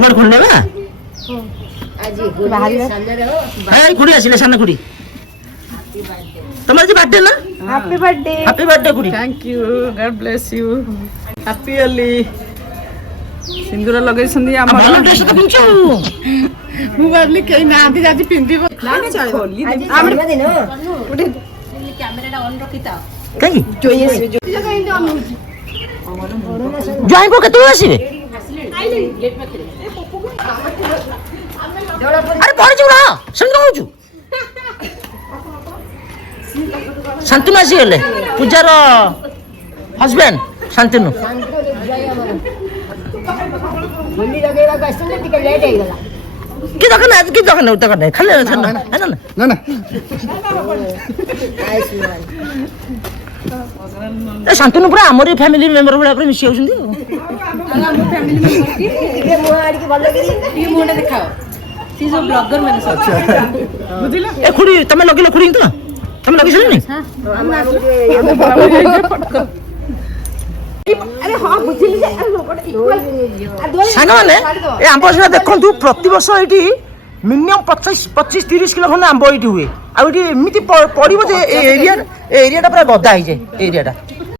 कमर खोलने बा हाय खुड़ी आसिले सामने खुड़ी तुम्हारे बर्थडे ना हैप्पी बर्थडे खुड़ी thank you god bless you happy Holi सिंदूर लगे संदी ଭଲ ଡ୍ରେସ୍ ତ ପିନ୍ଧଛୁ ମୁଁ ଭାବିଲି କେହି ନାହାନ୍ତି ଆଜି ପିନ୍ଧିବ କାହିଁକି ଜ୍ୱାଇଁକୁ କେତେବେଳେ ଆସିବେ ଆରେ ପଢିଛୁ ନା ସେମିତି କହୁଛୁ ଶାନ୍ତନୁ ଆସିଗଲେ ପୂଜାର ହଜବେଣ୍ଡ ଶାନ୍ତନୁ কি দরকার নাই কি দরকার নাই খালি না না ଏ ଶାନ୍ତନୁ ପୁରା ଆମରି ଫ୍ୟାମିଲି ମେମ୍ବର ଭଳିଆ ପୁରା ମିଶି ଯାଉଛନ୍ତି ଏ ଖୁଡି ତମେ ଲଗେଇଲ ଖୁଡି ତ ତମେ ଲଗେଇ ସାରିଲଣି ସାଙ୍ଗମାନେ ଏ ଆମ୍ବ ଗଛଟା ଦେଖନ୍ତୁ ପ୍ରତିବର୍ଷ ଏଇଠି ମିନିମମ୍ 25-30 କିଲୋ ଖଣ୍ଡେ ଆମ୍ବ ଏଇଠି ହୁଏ ଆଉ ଏଠି ଏମିତି ପଡ଼ିବ ଯେ ଏ ଏରିଆଟା ପୁରା ଗଦା ହେଇଯାଏ ଏ ଏରିଆଟା